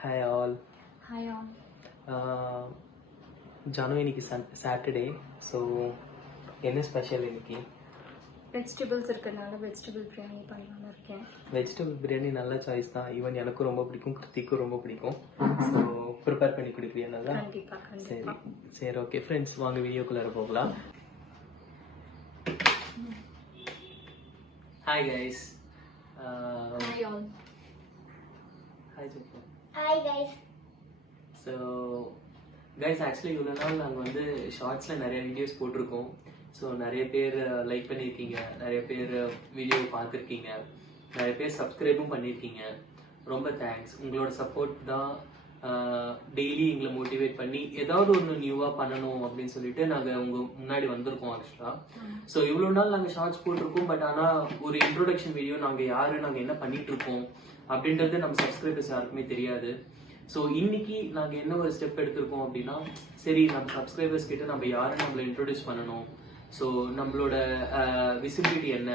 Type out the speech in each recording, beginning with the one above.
Hi all. Hi all. Janu இன்னைக்கு Saturday. So என்ன special இன்னைக்கு? வெஜிடபிள்ஸ் இருக்கிறதுனால வெஜிடபிள் பிரியாணி பண்ணலாம்னு இருக்கேன். வெஜிடபிள் பிரியாணி நல்ல சாய்ஸ் தான். ஈவன் எனக்கும் ரொம்ப பிடிக்கும், கிருத்திக்கும் ரொம்ப பிடிக்கும். ஸோ ப்ரிப்பேர் பண்ணி கொடுக்குறியா நல்லா? கண்டிப்பாக சரி சரி, ஓகே ஃப்ரெண்ட்ஸ், வாங்க வீடியோக்குள்ளார போகலாம். Hi guys. Hi all. Hi Jefa. Hi guys. So guys, actually இவ்வளோ நாள் நாங்கள் வந்து ஷார்ட்ஸில் நிறைய வீடியோஸ் போட்டிருக்கோம். ஸோ நிறைய பேர் லைக் பண்ணியிருக்கீங்க, நிறைய பேர் வீடியோ பார்த்துருக்கீங்க, நிறைய பேர் சப்ஸ்கிரைபும் பண்ணியிருக்கீங்க. ரொம்ப தேங்க்ஸ். உங்களோட சப்போர்ட் தான் டெய்லி எங்களை மோட்டிவேட் பண்ணி ஏதாவது ஒன்று நியூவாக பண்ணணும் அப்படின்னு சொல்லிட்டு நாங்கள் உங்கள் முன்னாடி வந்திருக்கோம் ஆக்சுவலாக. ஸோ இவ்வளோ நாள் நாங்கள் ஷார்ட்ஸ் போட்டிருக்கோம். பட் ஆனால் ஒரு இன்ட்ரோடக்ஷன் வீடியோ நாங்கள் யார், நாங்கள் என்ன பண்ணிட்டு இருக்கோம் அப்படின்றது நம்ம சப்ஸ்கிரைபர்ஸ் யாருக்குமே தெரியாது. ஸோ இன்னைக்கு நாங்கள் என்ன ஒரு ஸ்டெப் எடுத்திருக்கோம் அப்படின்னா, சரி நம்ம சப்ஸ்கிரைபர்ஸ் கிட்ட நம்ம யாரும் நம்மளை இன்ட்ரோடியூஸ் பண்ணணும். ஸோ நம்மளோட விசிபிலிட்டி என்ன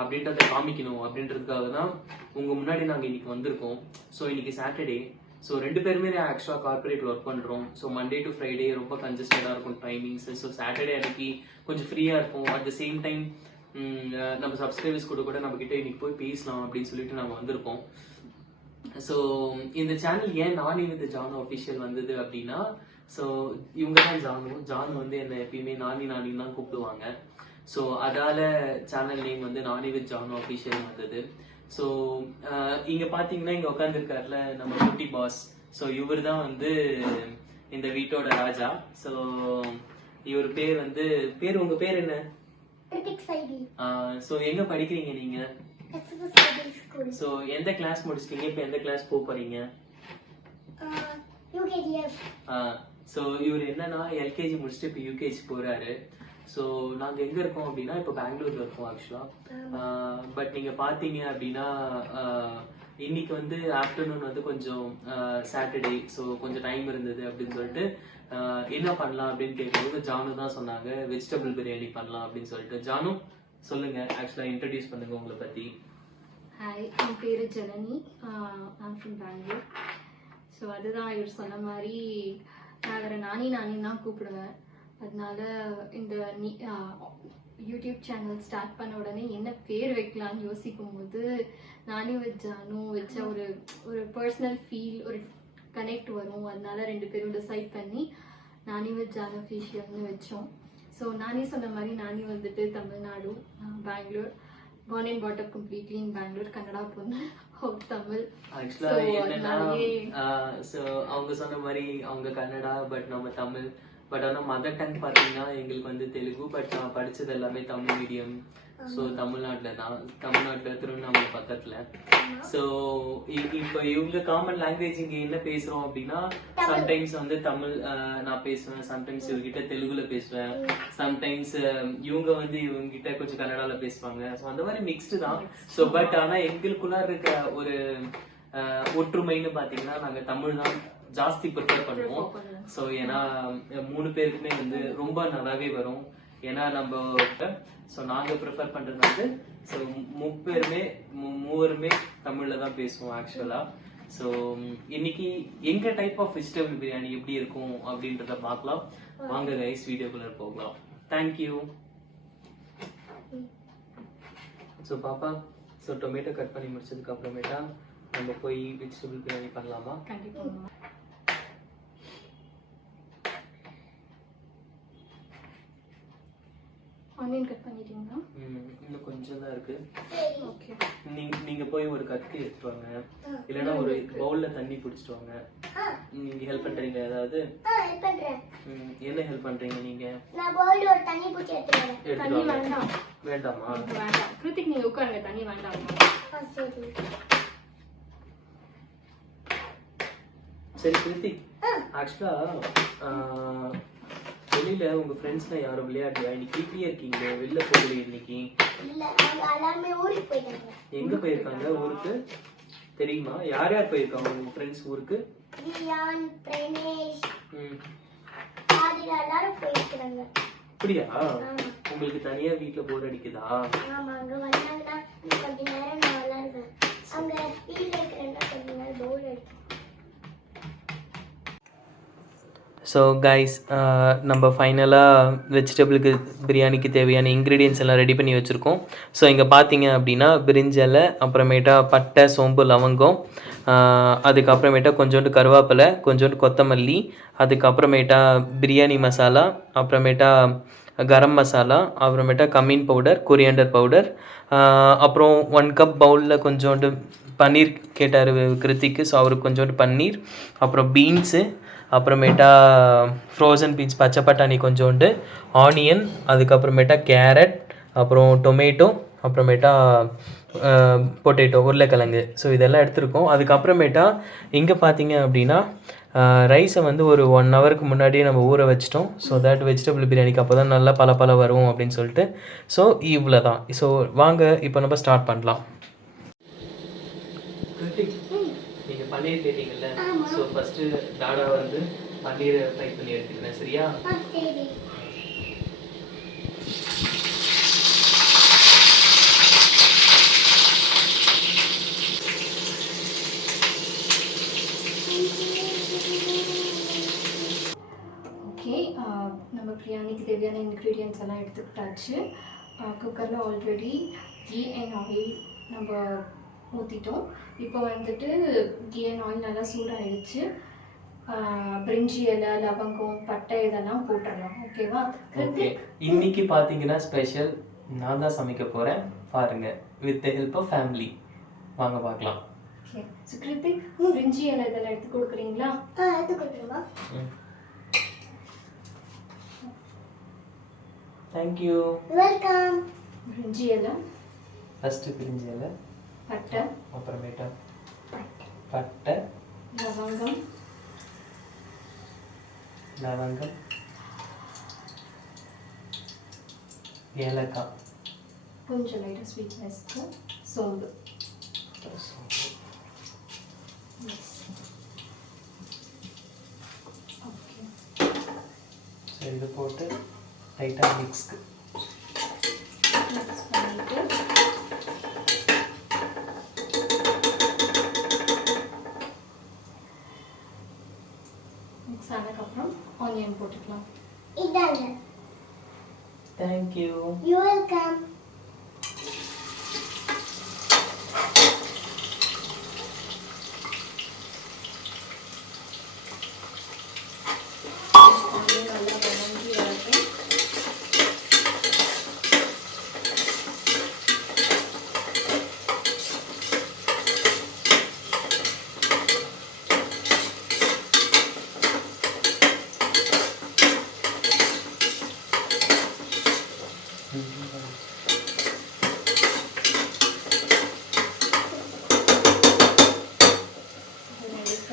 அப்படின்றத காமிக்கணும் அப்படின்றதுக்காக தான் உங்கள் முன்னாடி நாங்கள் இன்னைக்கு வந்திருக்கோம். ஸோ இன்னைக்கு சாட்டர்டே. ஸோ ரெண்டு பேருமே ஆக்சுவலாக கார்பரேட் ஒர்க் பண்ணுறோம். ஸோ மண்டே டு ஃப்ரைடே ரொம்ப கன்ஜஸ்டடாக இருக்கும் டைமிங்ஸ். ஸோ சாட்டர்டே அன்னைக்கு கொஞ்சம் ஃப்ரீயாக இருக்கும். அட் த சேம் டைம் நம்ம சப்ஸ்கிரைபர்ஸ் கூட நம்ம கிட்ட இன்னைக்கு போய் பேசலாம் அப்படின்னு சொல்லிட்டு நாங்கள் வந்திருக்கோம். ஸோ இந்த சேனல் ஏன் நானி வித் ஜானு அஃபிஷியல் வந்தது அப்படின்னா, ஸோ இவங்க தான் ஜானு வந்து என்னை எப்பயுமே நானின்னு தான் கூப்பிடுவாங்க. ஸோ அதால சேனல் நேம் வந்து நானி வித் ஜானு அஃபிஷியல் வந்தது. ஸோ இங்க பாத்தீங்கன்னா இங்க உட்காந்துருக்காருல நம்ம குட்டி பாஸ். ஸோ இவர் தான் வந்து இந்த வீட்டோட ராஜா. ஸோ இவர் பேர் வந்து உங்க பேர் என்ன? ஸோ எங்க படிக்கிறீங்க நீங்க? ஸோ எந்த கிளாஸ் முடிச்சிட்டீங்க? இப்போ எந்த கிளாஸ் போறீங்க? ஸோ இவர் என்னன்னா எல்கேஜி முடிச்சுட்டு இப்போ யூகேஜி போறாரு. ஸோ நாங்க எங்க இருக்கோம் அப்படின்னா இப்போ பெங்களூர்ல இருக்கோம் ஆக்சுவலா. பட் நீங்க பாத்தீங்க அப்படின்னா இன்னைக்கு வந்து ஆஃப்டர்நூன் வந்து கொஞ்சம் சாட்டர்டே, ஸோ கொஞ்சம் டைம் இருந்தது அப்படின்னு சொல்லிட்டு என்ன பண்ணலாம் அப்படின்னு கேட்கும்போது ஜானு தான் சொன்னாங்க வெஜிடபிள் பிரியாணி பண்ணலாம் அப்படின்னு சொல்லிட்டு. ஜானு சொல்லுங்க, ஆக்சுவலா இன்ட்ரடியூஸ் பண்ணுங்க உங்களை பத்தி. ஹாய், என் பேர் ஜனனி. நான் ஃப்ரம் பெங்களூர். ஸோ அதுதான் இவர் சொன்ன மாதிரி நான் வேறு நானி தான் கூப்பிடுவேன். அதனால இந்த யூடியூப் சேனல் ஸ்டார்ட் பண்ண உடனே என்ன பேர் வைக்கலான்னு யோசிக்கும் போது நானி வித் ஜானு வச்ச ஒரு பர்சனல் ஃபீல், ஒரு கனெக்ட் வரும். அதனால ரெண்டு பேரும் டிசைட் பண்ணி நானி வித் ஜானு அஃபிஷியல்னு வச்சோம். ஸோ நானி சொன்ன மாதிரி நானி வந்துட்டு Tamil Nadu, Bangalore, born and brought up completely in Bangalore, Kannada பொண்ணு, தமிழ். ஆக்சுவலா என்னன்னா அவங்க சொன்ன மாதிரி அவங்க கன்னடா, பட் நம்ம தமிழ். பட் ஆனால் மதர் டங் பார்த்தீங்கன்னா எங்களுக்கு வந்து தெலுங்கு. பட் நான் படித்தது எல்லாமே தமிழ் மீடியம். ஸோ தமிழ்நாட்டில் தான், தமிழ்நாட்டில் திருவண்ணாமலை பக்கத்தில். ஸோ இப்போ இவங்க காமன் லாங்குவேஜ் இங்கே என்ன பேசுகிறோம் அப்படின்னா, சம்டைம்ஸ் வந்து தமிழ் நான் பேசுவேன், சம்டைம்ஸ் இவங்ககிட்ட தெலுங்குல பேசுவேன், சம்டைம்ஸ் இவங்க வந்து இவங்ககிட்ட கொஞ்சம் கன்னடால பேசுவாங்க. ஸோ அந்த மாதிரி மிக்ஸ்டு தான். ஸோ பட் ஆனால் எங்களுக்குள்ள இருக்க ஒரு ஒற்றுமைன்னு பார்த்தீங்கன்னா நாங்கள் தமிழ் தான் ஜாஸ்தி ப்ரிஃபர் பண்ணுவோம். ஸோ ஏன்னா மூணு பேருக்குமே வந்து ரொம்ப நல்லாவே வரும். ஏன்னா நம்ம ஸோ நாங்கள் ப்ரிஃபர் பண்ணுறது வந்து ஸோ மூவருமே தமிழில் தான் பேசுவோம் ஆக்சுவலாக. ஸோ இன்னைக்கு எங்க டைப் ஆஃப் வெஜிடபிள் பிரியாணி எப்படி இருக்கும் அப்படின்றத பார்க்கலாம். வாங்க கைஸ், வீடியோக்குள்ள போகலாம். தேங்க்யூ. ஸோ பாப்பா, ஸோ டொமேட்டோ கட் பண்ணி முடிச்சதுக்கு அப்புறமேட்டா நம்ம போய் வெஜிடபிள் பிரியாணி பண்ணலாமா? கண்டிப்பாக. ஆனியன் கட் பண்ணிட்டீங்களா? இன்னும் கொஞ்சம் தான் இருக்கு. ஓகே, நீங்க போய் ஒரு கத்தி எடுத்துட்டு வாங்க, இல்லைன்னா ஒரு பவுல்ல தண்ணி பிடிச்சிட்டு வாங்க. நீங்க ஹெல்ப் பண்றீங்க ஏதாவது? என்ன ஹெல்ப் பண்றீங்க நீங்க? நான் பவுல்ல ஒரு தண்ணி பிடிச்சி எடுத்துறேன். தண்ணி வேண்டாம். வேண்டாமா? வேண்டாம். கிருத்திக் நீங்க உட்காருங்க, தண்ணி வேண்டாம். சரி கிருத்திக், ஆக்சுவலா வெளியில உங்க ஃப்ரெண்ட்ஸ்ல யாரும் விளையாடுறியா? இன்னைக்கு வீட்லயே இருக்கீங்க, வெளில போகல இன்னைக்கு? இல்ல, எல்லாரும் ஊருக்கு போயிட்டாங்க. எங்க போயிருக்காங்க ஊருக்கு தெரியுமா? யார் யார் போயிருக்காங்க உங்க ஃப்ரெண்ட்ஸ் ஊருக்கு? தியான், பிரனேஷ், ஆதிரா எல்லாரும் போயிருக்காங்க. அப்படியா? உங்களுக்கு தனியா வீட்ல போர் அடிக்குதா? ஆமா, அங்க வந்தாங்கன்னா கொஞ்ச நேரம் நான் விளையாடுவேன். அங்க வீட்ல இருக்கிறேன்னா கொஞ்ச நேரம் போர் அடிக்கும். ஸோ கைஸ், நம்ம ஃபைனலாக வெஜிடபிளுக்கு பிரியாணிக்கு தேவையான இன்க்ரீடியன்ஸ் எல்லாம் ரெடி பண்ணி வச்சுருக்கோம். ஸோ இங்கே பார்த்தீங்க அப்படின்னா பிரிஞ்சி இலை, அப்புறமேட்டா பட்டை, சோம்பு, லவங்கம், அதுக்கப்புறமேட்டா கொஞ்சோண்டு கருவேப்பிலை, கொஞ்சோண்டு கொத்தமல்லி, அதுக்கப்புறமேட்டா பிரியாணி மசாலா, அப்புறமேட்டா கரம் மசாலா, அப்புறமேட்டா கமீன் பவுடர், கொரியாண்டர் பவுடர், அப்புறம் 1 கப் பவுலில் கொஞ்சோண்டு பன்னீர் கேட்டார் கிருத்திக்கு. ஸோ அவருக்கு கொஞ்சோண்டு பன்னீர், அப்புறம் பீன்ஸு, அப்புறமேட்டா ஃப்ரோசன் பீன்ஸ் பச்சை பட்டாணி கொஞ்சோண்டு, ஆனியன், அதுக்கப்புறமேட்டா கேரட், அப்புறம் டொமேட்டோ, அப்புறமேட்டா பொட்டேட்டோ உருளைக்கிழங்கு. ஸோ இதெல்லாம் எடுத்துருக்கோம். அதுக்கப்புறமேட்டா இங்கே பார்த்தீங்க அப்படின்னா ரைஸை வந்து ஒரு 1 ஹவருக்கு முன்னாடியே நம்ம ஊற வச்சிட்டோம். ஸோ தட் வெஜிடபிள் பிரியாணிக்கு அப்போ தான் நல்லா பல வரும் அப்படின்னு சொல்லிட்டு. ஸோ இவ்வளோ தான். ஸோ வாங்க இப்போ நம்ம ஸ்டார்ட் பண்ணலாம். நீங்கள் பன்னீர் கேட்டீங்கல்ல, ஸோ ஃபஸ்ட்டு டாடா வந்து பன்னீரை ஃப்ரை பண்ணி எடுத்துக்கிறேன். சரியா? சரி. ஓகே, நம்ம பிரியாணிக்கு தேவையான இன்க்ரீடியன்ஸ் எல்லாம் எடுத்துக்கிட்டாச்சு. குக்கரில் ஆல்ரெடி கீ அண்ட் ஆயில் நம்ம ஊற்றிட்டோம். இப்போ வந்துட்டு கீ அண்ட் ஆயில் நல்லா சூடாகிடுச்சு. பிரிஞ்சி இலை, லவங்கம், பட்டை இதெல்லாம் போட்டுடலாம். ஓகேவா? ஓகே, இன்னைக்கு பார்த்தீங்கன்னா ஸ்பெஷல் நான் தான் சமைக்க போகிறேன். பாருங்க, with the help of family. வாங்க பார்க்கலாம். ஓகே, ஸோ கிருத்திக், பிரிஞ்சி இலை இதெல்லாம் எடுத்து கொடுக்குறீங்களா? எடுத்து கொடுத்துருமா. தேங்க்யூ. வெல்கம். பிரிஞ்சி இலை ஃபஸ்ட்டு பிரிஞ்சி இலை, பட்டை, அப்புறமேட்டா பட்டை, லவங்கம், ஏலக்காய், கொஞ்சம் லைட்டாக ஸ்வீட்னஸ்க்கு சோம்பு. ஓகே, ஸோ இது போட்டு லைட்டாக மிக்ஸ் பண்ணிவிட்டு மிக்ஸ் ஆனதுக்கப்புறம் ஆனியன் போட்டுக்கலாம். இதாங்க. தேங்க்யூ. You welcome. ஆனியன் நல்லா வதங்கி வரட்டும்.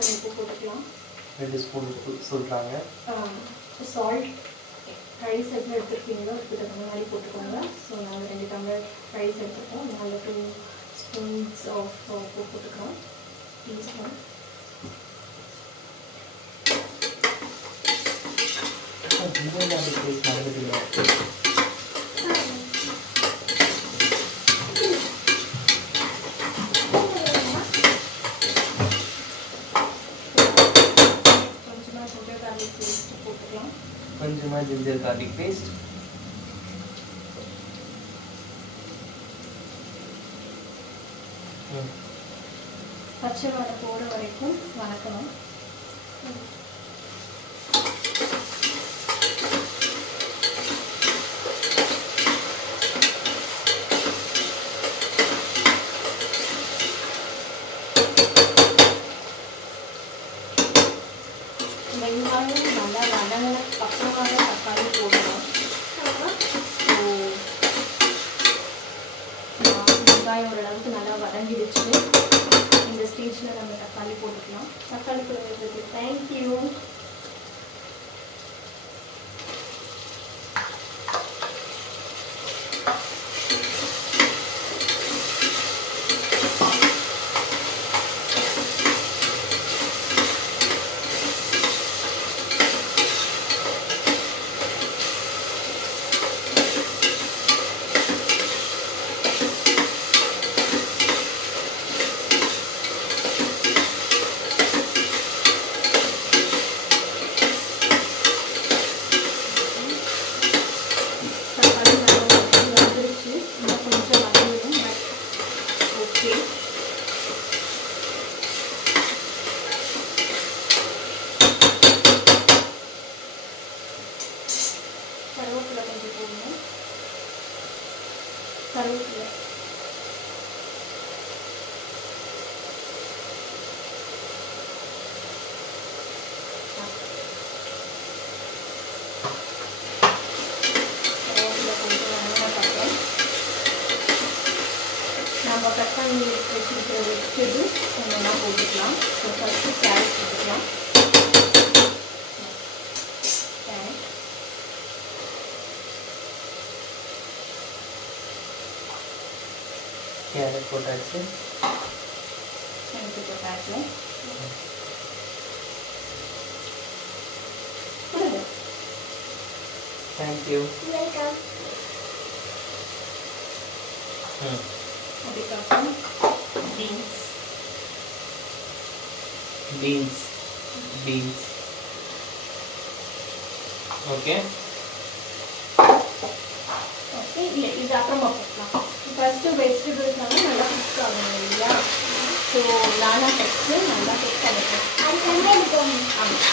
உப்பு போட்டுக்கலாம். 2 ஸ்பூன் உப்பு சொல்கிறாங்க. சால்ட் ரைஸ் எவ்வளோ எடுத்துருக்கீங்களோ அதுக்கு தகுந்த மாதிரி போட்டுக்கோங்க. ஸோ நாங்கள் 2 டம்ளர் ரைஸ் எடுத்துருக்கோம். நாங்கள் 2 ஸ்பூன்ஸ் ஆஃப் உப்பு போட்டுக்கிறோம். டீஸ்பூன். கொஞ்சமாக ஜிஞ்சர் கார்லிக் பேஸ்ட், பச்சை வடை போகிற வரைக்கும் வதக்கணும். வெங்காயம் நல்லா வதங்கினதுக்கு அப்புறமா தான் தக்காளி போடணும். வெங்காயம் ஓரளவுக்கு நல்லா வதங்கிடுச்சு. இந்த ஸ்டேஜில் நம்ம தக்காளி போட்டுக்கலாம். தக்காளி போடுறதுக்கு தேங்க்யூ. வச்சுருக்கிற வெஜிடபிள்ஸ் ஒன்றா போட்டுக்கலாம். ஸோ ஃபஸ்ட்டு கேரட் போட்டுக்கலாம். கேரட் போட்டாச்சு. எனக்கு போட்டாச்சு. தேங்க்யூ. வெல்கம். அதுக்கப்புறம் beans. Beans beans okay okay, இல்லை இது அப்புறமா போட்டுக்கலாம். ஃபஸ்ட்டு வெஜிடபிள்ஸ் வந்து நல்லா குக் ஆகணும் இல்லையா? ஸோ நானாக ஃபஸ்ட்டு நல்லா குக் பண்ணிக்கிறேன். அதுக்கு என்ன இருக்கும்? ஆமாம்.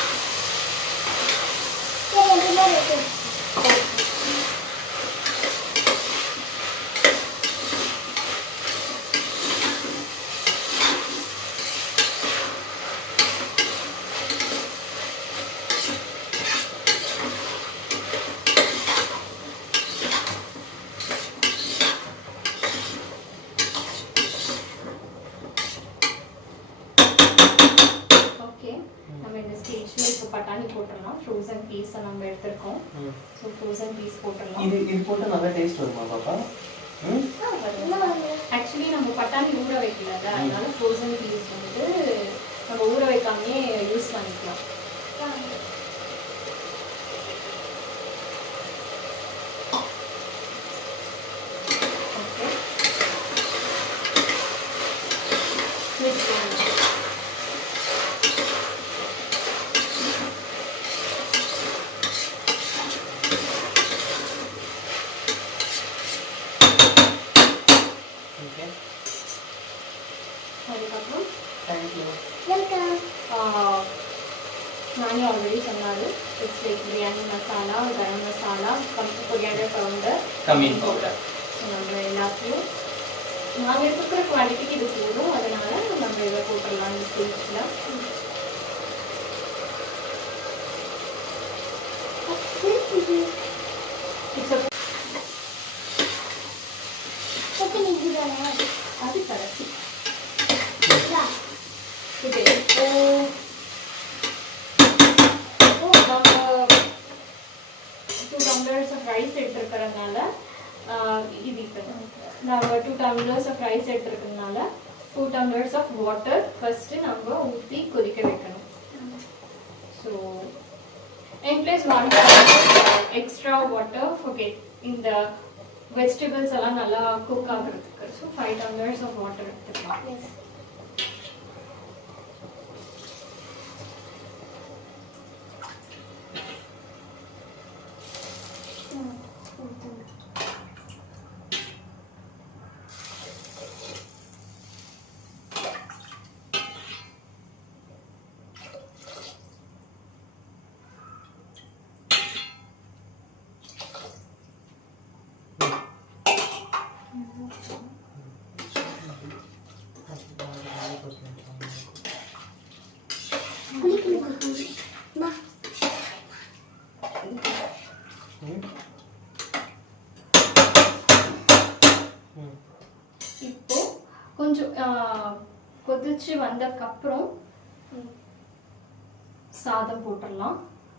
சரி, எப்படிலாம் இருக்கு? ஓகே, நம்ம இந்த ஸ்டேஜில் இப்போ பட்டாணி போட்டுடலாம். ஃப்ரோசன் பீஸை நம்ம எடுத்துருக்கோம். ஸோ ஃப்ரோசன் பீஸ் போட்டுடலாம். இது போட்டு நல்லா டேஸ்ட் வருமா பாப்பா? ஆக்சுவலி நம்ம பட்டாணி ஊற வைக்கல, அதனால ஃப்ரோசன் பீஸ் வந்து நம்ம ஊற வைக்காமே யூஸ் பண்ணிக்கலாம். ஓகே, ஓகே அதுக்கப்புறம் தேங்க்யூ. வெல்கம். நானே ஆல்ரெடி சொன்னாரு, it's like biryani masala, garam masala, coriander powder, cumin powder. So நம்ம எல்லாத்தையும் நாங்கள் எடுத்துக்கிற குவாலிட்டிக்கு இது போதும், அதனால நம்ம இதை போட்டுடலாம் இந்த ஸ்டேஜில். எப்படி இதுதானே? அது கடைசி. இதா? இது நம்ம 2 டம்ளர்ஸ் ஆஃப் ரைஸ் எடுத்துருக்கிறதுனால இது இப்போ நம்ம 2 டம்ளர்ஸ் ஆஃப் ரைஸ் எடுத்துருக்கிறதுனால 2 டம்ளர்ஸ் ஆஃப் வாட்டர் ஃபஸ்ட்டு நம்ம ஊற்றி கொதிக்க வைக்கணும். So and plus 1 extra water for இந்த vegetables எல்லாம் நல்லா cook ஆகிறதுக்கு. ஸோ 5 டம்ளர்ஸ் ஆஃப் வாட்டர் எடுத்துக்கலாம். Yes. இப்போ கொஞ்சம் கொதிச்சு வந்ததுக்கப்புறம் சாதம் போட்டுடலாம்.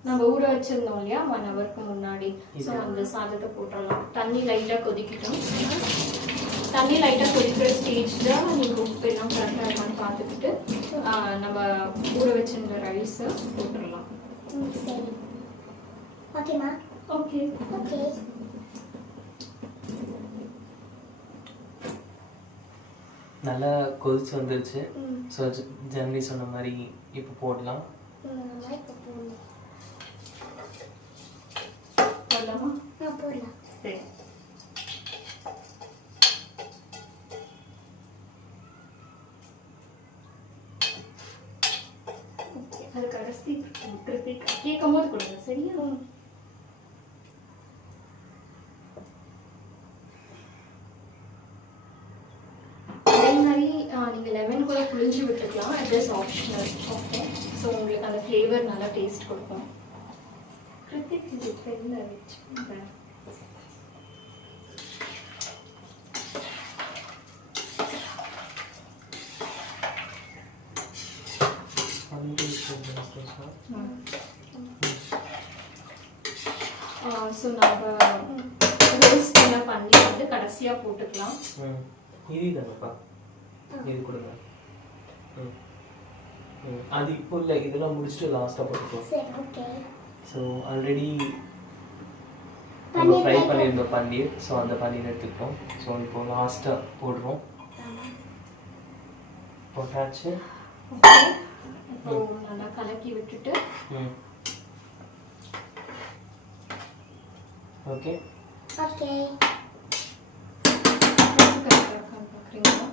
நம்ம ஊற வச்சிருந்தோம் இல்லையா 1 ஹவருக்கு முன்னாடி, ஸோ அந்த சாதத்தை போட்டுடலாம். தண்ணி லைட்டாக கொதிக்கட்டும். தண்ணி லைட்டாக கொதிக்கிற ஸ்டேஜில் நீங்கள் உப்பு எல்லாம் கரெக்டாக இருக்கான்னு பார்த்துக்கிட்டு நம்ம ஊற வச்சிருந்த ரைஸை போட்டுடலாம். சரி. ஓகேம்மா. Okay okay. நல்லா கொதிச்சு வந்துருச்சு. ஸோ ஜனனி சொன்ன மாதிரி இப்போ போடலாம். போடலாமா? போடலாம். சரி. அது கடைசி கேட்கும் போது கொடுங்க, சரியா? அதே மாதிரி நீங்கள் லெமன் கூட புளிஞ்சு விட்டுக்கலாம். It is optional. Okay, so உங்களுக்கு அந்த ஃப்ளேவர் நல்லா டேஸ்ட் கொடுக்கும். கிருத்திக் இது பெல்ல வச்சு ஸோ நம்ம ரோஸ்ட் பண்ண பண்ணி வந்து கடைசியாக போட்டுக்கலாம். இது தானப்பா, இது கொடுங்க. அது இப்போ இல்லை, இதெல்லாம் முடிச்சுட்டு லாஸ்ட்டாக போட்டுக்கலாம். சரி ஓகே. ஸோ ஆல்ரெடி நம்ம ஃப்ரை பண்ணியிருந்தோம் பன்னீர். ஸோ அந்த பன்னீர் எடுத்துக்கிட்டோம். ஸோ இப்போ லாஸ்ட்டாக போடுறோம். போட்டாச்சு. ஓகே, இப்போ நல்லா கலக்கி விட்டுட்டு ஓகே ஓகே. பார்க்குறீங்களா?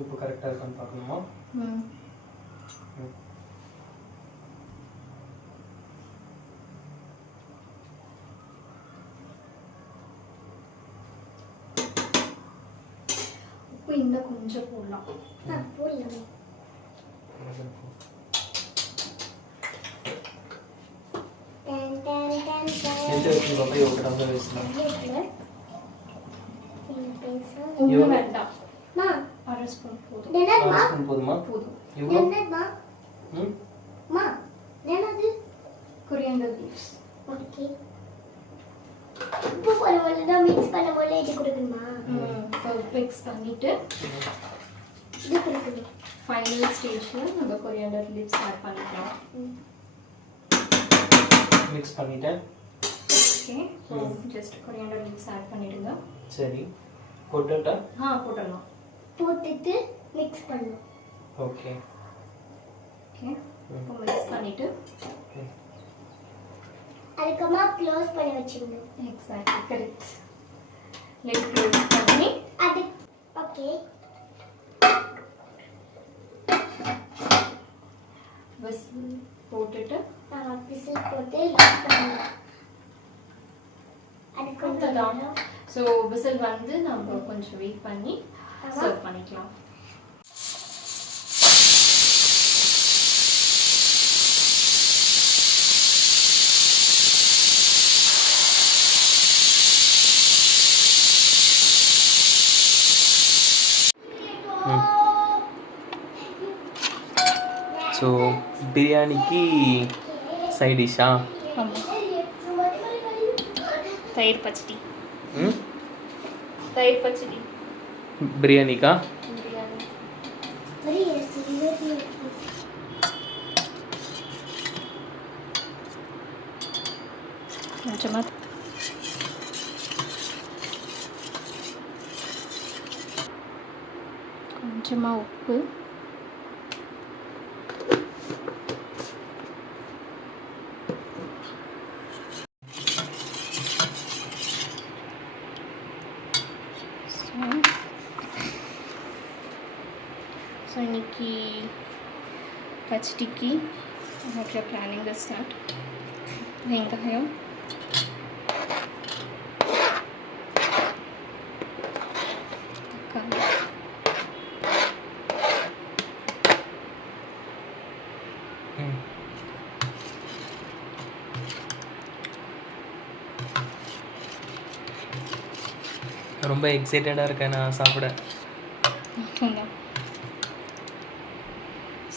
இப்போ கரெக்டாக இருக்கான்னு பார்க்கணுமா? உப்பு இன்னும் கொஞ்சம் போடலாம். போடலாமே. ఎంత వేసింది బాబాయ్? ఒక టంబ్లర్ వేస్తున్నాం. ஒன்றும் வேண்டாம். மா அரை ஸ்பூன் போதும். என்னம்மா? ஸ்பூன் போதுமா? போதும். இவ்வளோ? என்னம்மா? மா என்னது? Coriander leaves. ஓகே. உப்பு போடும்போது தான் மிக்ஸ் பண்ணும்போது இது கொடுக்கணுமா? மிக்ஸ் பண்ணிட்டு இது கொடுக்கணும். ஃபைனல் ஸ்டேஜில் நம்ம கொரியாண்டர் லீவ்ஸ் ஆட் பண்ணிக்கலாம். மிக்ஸ் பண்ணிட்டேன். Okay, so just coriander leaves add பண்ணிடுங்க. சரி, போட்டுட்டா? போட்டுடலாம். போட்டுட்டு மிக்ஸ் பண்ணணும். ஓகே ஓகே, இப்போ மிக்ஸ் பண்ணிட்டு அதுக்கப்புறமா க்ளோஸ் பண்ணி வச்சிடணும். Exactly correct. லிட் க்ளோஸ் பண்ணி அது ஓகே. விசில் போட்டுட்டு விசில் போட்டு லாக் பண்ணணும். அது கொஞ்சம் தான். ஸோ விசில் வந்து நம்ம கொஞ்சம் வெயிட் பண்ணி சர்வ் பண்ணிக்கலாம். ஸோ பிரியாணிக்கு சைட் டிஷ்ஷா? தயிர் பச்சடி. தயிர் பச்சடி பிரியாணிக்கா? கொஞ்சமா உப்பு, ஸோ இன்னைக்கு பச்சடிக்கு what you're planning is that வெங்காயம், தக்காளி, ரொம்ப எக்ஸைட்டடாக இருக்கேன் நான் சாப்பிட.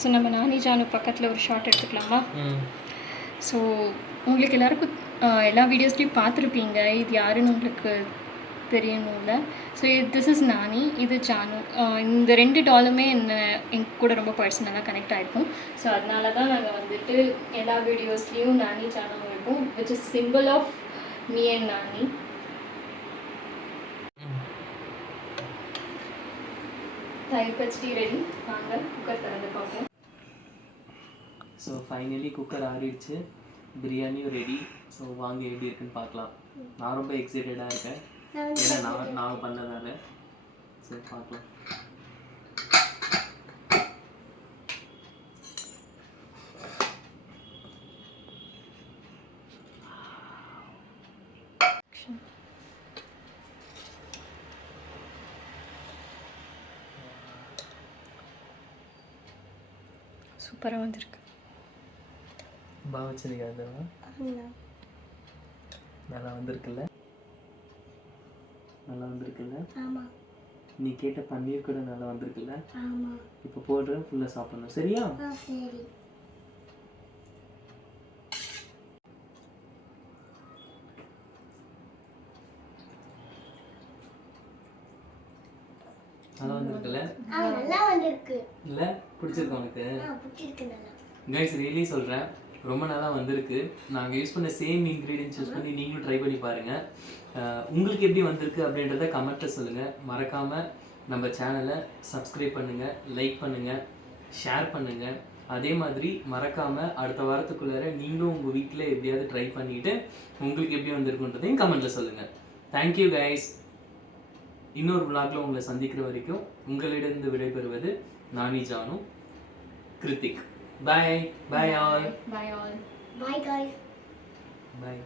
ஸோ நம்ம நானி ஜானு பக்கத்தில் ஒரு ஷார்ட் எடுத்துக்கலாமா? ஸோ உங்களுக்கு எல்லாருக்கும் எல்லா வீடியோஸ்லையும் பார்த்துருப்பீங்க, இது யாருன்னு உங்களுக்கு தெரியணும்ல. ஸோ திஸ் இஸ் நானி, இது ஜானு. இந்த 2 டாலுமே என் கூட ரொம்ப பர்சனலாக கனெக்ட் ஆகிருக்கும். ஸோ அதனால தான் நாங்கள் வந்துட்டு எல்லா வீடியோஸ்லேயும் நானி ஜானு இருக்கும், which is simple of me and Nani. தயிர் பச்சடி ரெடி. வாங்க குக்கர் திறந்து பார்ப்போம். ஸோ ஃபைனலி குக்கர் ஆறிடுச்சு, பிரியாணியும் ரெடி. ஸோ வாங்க எப்படி இருக்குன்னு பார்க்கலாம். நான் ரொம்ப எக்ஸைட்டடாக இருக்கேன், ஏன்னா நான் பண்ணதால. சரி பார்க்கலாம். சூப்பராக வந்திருக்கு. பாவச்சிருக்காது, நல்லா வந்திருக்குல்ல? நல்லா வந்திருக்குல்ல? ஆமா. நீ கேட்ட பன்னீர் கூட நல்லா வந்திருக்குல்ல? ஆமா. இப்போ போடுறேன், ஃபுல்லாக சாப்பிடணும், சரியா? சரி. இருக்குல்ல? நல்லா வந்திருக்கு. இல்ல பிடிச்சிருக்கு உனக்கு? பிடிச்சிருக்கு நல்லா. கைஸ் ரியலி சொல்றேன், ரொம்ப நல்லா வந்திருக்கு. நாங்க யூஸ் பண்ண சேம் இன்கிரீடியன்ஸ் யூஸ் பண்ணி நீங்களும் ட்ரை பண்ணி பாருங்க. உங்களுக்கு எப்படி வந்திருக்கு அப்படின்றத கமெண்ட்ல சொல்லுங்க. மறக்காம நம்ம சேனலை சப்ஸ்கிரைப் பண்ணுங்க, லைக் பண்ணுங்க, ஷேர் பண்ணுங்க. அதே மாதிரி மறக்காம அடுத்த வாரத்துக்குள்ளார நீங்களும் உங்க வீட்டில் எப்படியாவது ட்ரை பண்ணிட்டு உங்களுக்கு எப்படி வந்திருக்குன்றதையும் கமெண்ட்ல சொல்லுங்க. Thank you guys. இன்னொரு vlogல உங்களை சந்திக்கிற வரைக்கும் உங்களிடம் விடைபெறுவது நானி Janu, Hrithik. Bye. Bye all. Bye all. Bye guys. Bye.